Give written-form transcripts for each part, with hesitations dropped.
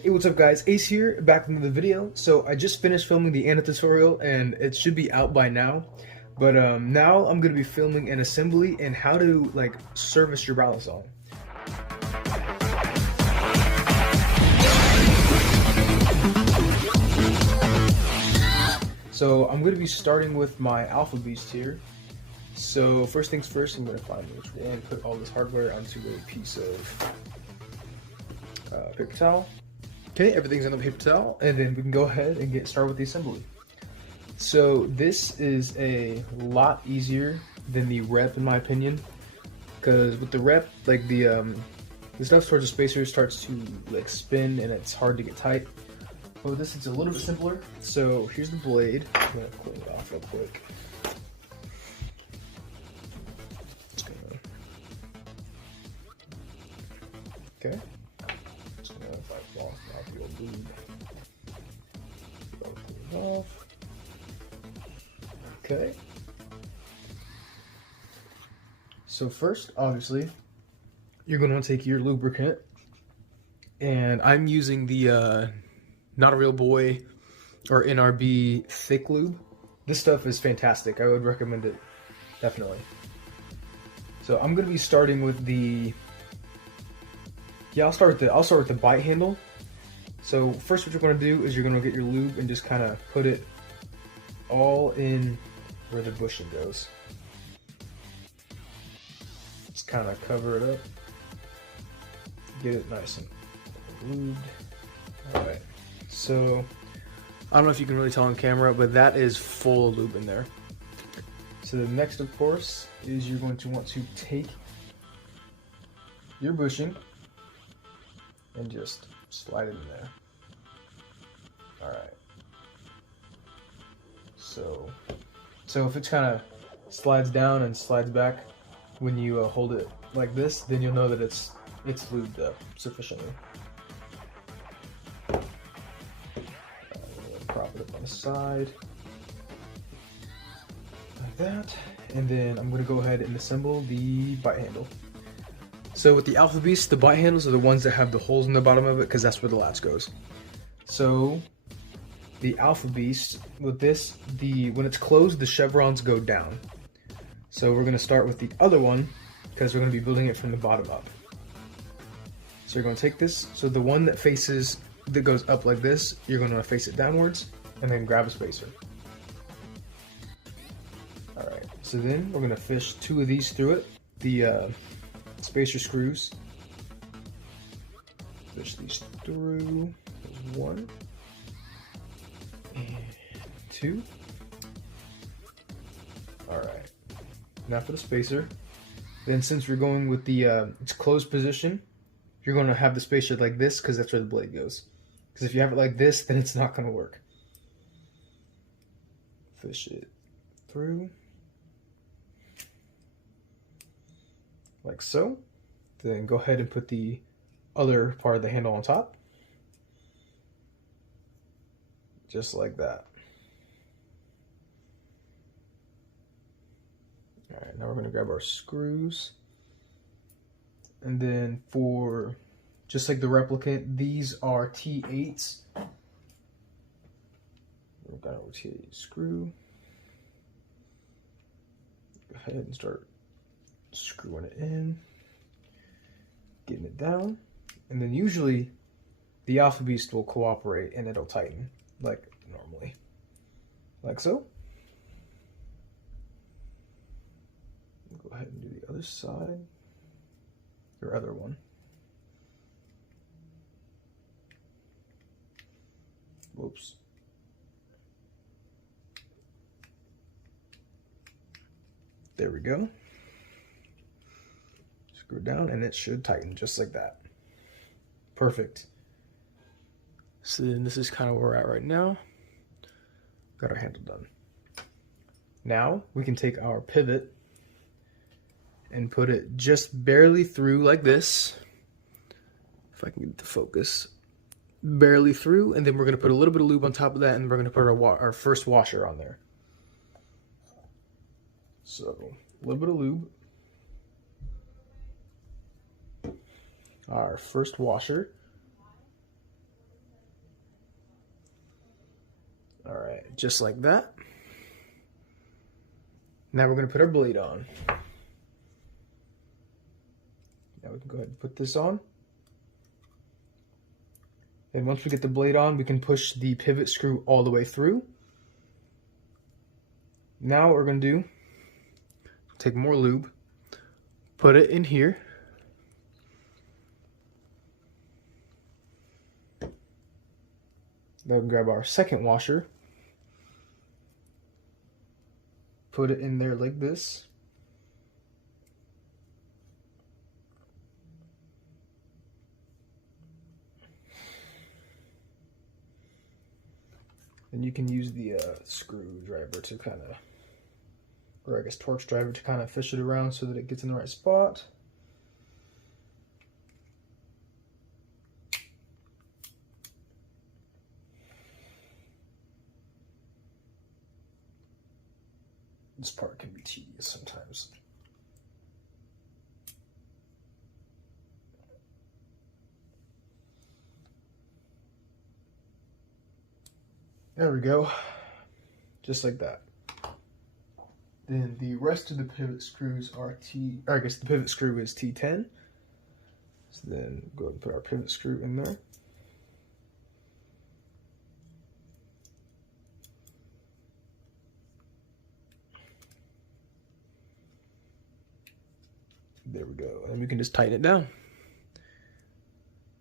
Hey, what's up guys? Ace here, back with another video. So I just finished filming the Anna tutorial and it should be out by now. But now I'm going to be filming an assembly and how to like service your balisong. So I'm going to be starting with my Alpha Beast here. So first things first, I'm going to find which one, put all this hardware onto a piece of paper towel. Okay, everything's on the paper towel, and then we can go ahead and get started with the assembly. So this is a lot easier than the rep in my opinion, because with the rep, like the stuff towards the spacer starts to like spin and it's hard to get tight. But with this, it's a little bit simpler. So here's the blade. I'm gonna clean it off real quick. Okay. Just gonna wipe off the old lube. Clean it off. Okay. So first, obviously, you're gonna take your lubricant, and I'm using the Not a Real Boy or NRB thick lube. This stuff is fantastic. I would recommend it, definitely. So I'm gonna be starting with the. Yeah, I'll start with the bite handle. So first, what you're gonna do is you're gonna get your lube and just kind of put it all in where the bushing goes. Just kind of cover it up. Get it nice and lubed. All right. So I don't know if you can really tell on camera, but that is full of lube in there. So the next, of course, is you're going to want to take your bushing and just slide it in there. All right. So if it kind of slides down and slides back when you hold it like this, then you'll know that it's lubed up sufficiently. Prop it up on the side like that, and then I'm going to go ahead and assemble the bite handle. So with the Alpha Beast, the bite handles are the ones that have the holes in the bottom of it because that's where the latch goes. So the Alpha Beast, with this, when it's closed, the chevrons go down. So we're going to start with the other one because we're going to be building it from the bottom up. So you're going to take this, so the one that goes up like this, you're going to face it downwards and then grab a spacer. Alright, so then we're going to fish two of these through it, the spacer screws. Fish these through. There's one and two. Alright, now for the spacer. Then since we're going with the it's closed position, you're going to have the spacer like this because that's where the blade goes. Because if you have it like this, then it's not going to work. Fish it through. Like so. Then go ahead and put the other part of the handle on top. Just like that. Alright, now we're going to grab our screws. And then for, just like the replicant, these are T8s. We've got our T8 screw. Go ahead and start screwing it in, getting it down. And then usually the Alpha Beast will cooperate and it'll tighten like normally. Like so. Go ahead and do the other side. Your other one. Whoops. There we go. Screw it down and it should tighten just like that. Perfect. So then this is kind of where we're at right now. Got our handle done. Now we can take our pivot and put it just barely through like this. If I can get the focus. Barely through, and then we're going to put a little bit of lube on top of that, and we're going to put our first washer on there. So, a little bit of lube. Our first washer. All right, just like that. Now we're gonna put our blade on. Now we can go ahead and put this on. And once we get the blade on, we can push the pivot screw all the way through. Now what we're gonna do, take more lube, put it in here. Then we can grab our second washer, put it in there like this. And you can use the screwdriver to kind of, or I guess torch driver to kind of fish it around so that it gets in the right spot. This part can be tedious sometimes. There we go, just like that. Then the rest of the pivot screws are I guess the pivot screw is T10. So then go ahead and put our pivot screw in there. There we go, and we can just tighten it down.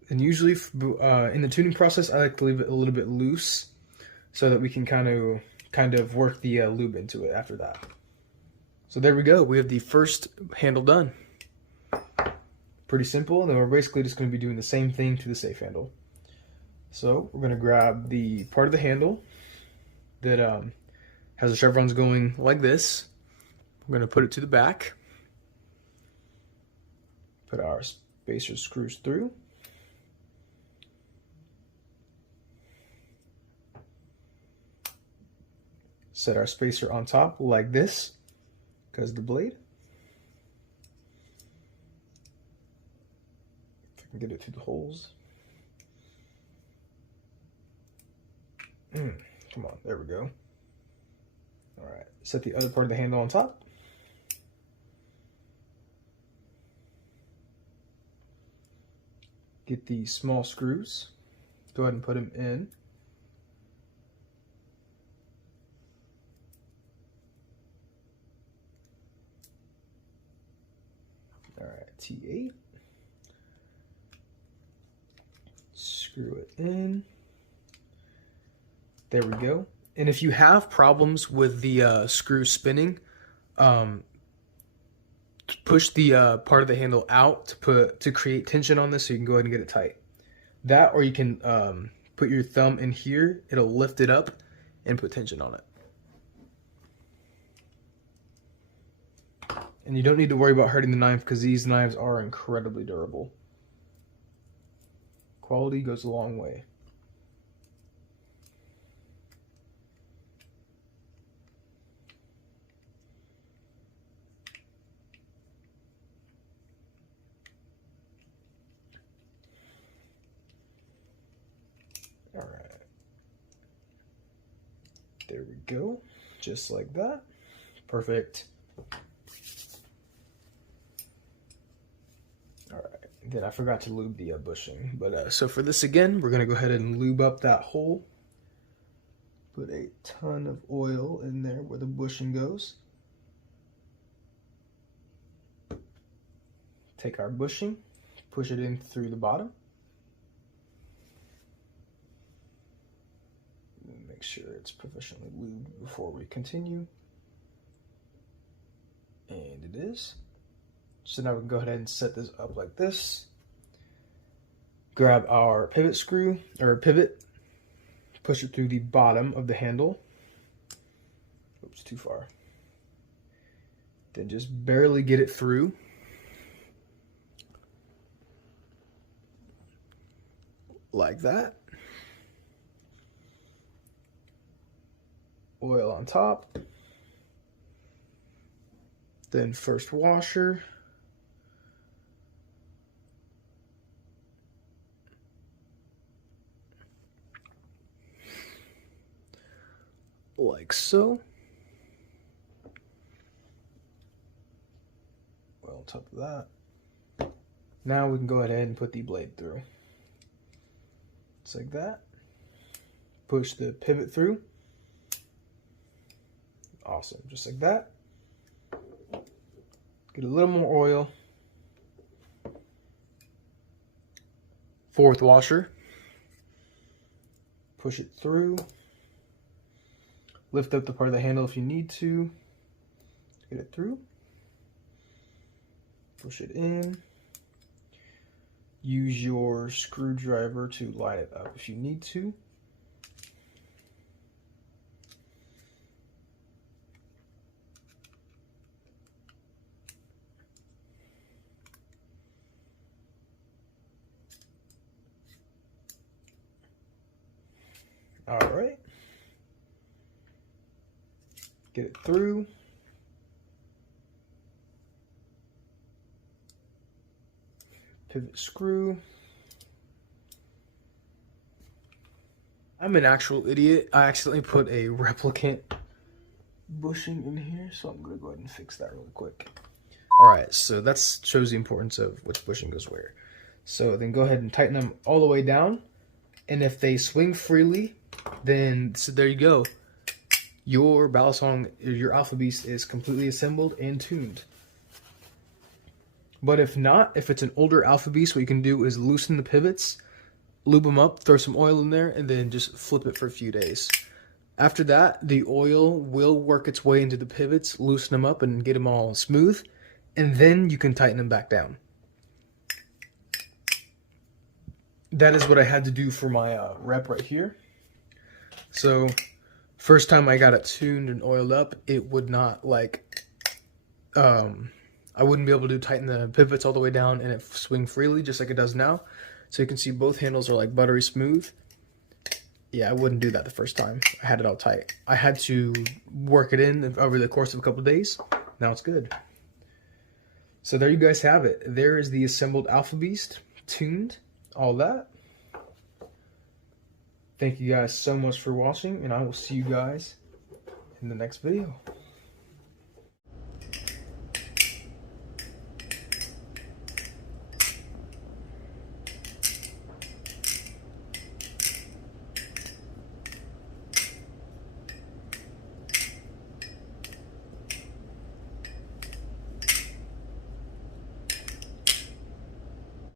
And usually in the tuning process, I like to leave it a little bit loose so that we can kind of work the lube into it after that. So there we go, we have the first handle done. Pretty simple, and then we're basically just going to be doing the same thing to the safe handle. So we're going to grab the part of the handle that has the chevrons going like this. We're going to put it to the back. Put our spacer screws through. Set our spacer on top like this, because the blade. If I can get it through the holes. Come on, there we go. All right, set the other part of the handle on top. Get the small screws. Go ahead and put them in. All right, T8. Screw it in. There we go. And if you have problems with the screw spinning, push the part of the handle out to create tension on this, so you can go ahead and get it tight. That, or you can put your thumb in here, it'll lift it up and put tension on it. And you don't need to worry about hurting the knife because these knives are incredibly durable. Quality goes a long way. All right. There we go. Just like that. Perfect. All right. Then I forgot to lube the bushing. But so for this again, we're going to go ahead and lube up that hole. Put a ton of oil in there where the bushing goes. Take our bushing, push it in through the bottom. Make sure it's professionally lubed before we continue. And it is. So now we can go ahead and set this up like this. Grab our pivot screw, or pivot, push it through the bottom of the handle. Oops, too far. Then just barely get it through. Like that. Oil on top. Then first washer. like so. Well, on top of that, now we can go ahead and put the blade through. Just like that. Push the pivot through. Awesome, just like that. Get a little more oil. Fourth washer. Push it through. Lift up the part of the handle if you need to. Get it through. Push it in. Use your screwdriver to line it up if you need to. All right. Get it through. Pivot screw. I'm an actual idiot. I accidentally put a replicant bushing in here, so I'm gonna go ahead and fix that really quick. All right, so that shows the importance of which bushing goes where. So then go ahead and tighten them all the way down, and if they swing freely, then so there you go. Your Balisong, your Alpha Beast is completely assembled and tuned. But if not, if it's an older Alpha Beast, what you can do is loosen the pivots, lube them up, throw some oil in there, and then just flip it for a few days. After that, the oil will work its way into the pivots, loosen them up, and get them all smooth, and then you can tighten them back down. That is what I had to do for my rep right here. So, first time I got it tuned and oiled up, it would not like, I wouldn't be able to tighten the pivots all the way down and it swing freely just like it does now. So you can see both handles are like buttery smooth. Yeah, I wouldn't do that the first time. I had it all tight. I had to work it in over the course of a couple of days. Now it's good. So there you guys have it. There is the assembled Alpha Beast, tuned, all that. Thank you guys so much for watching, and I will see you guys in the next video.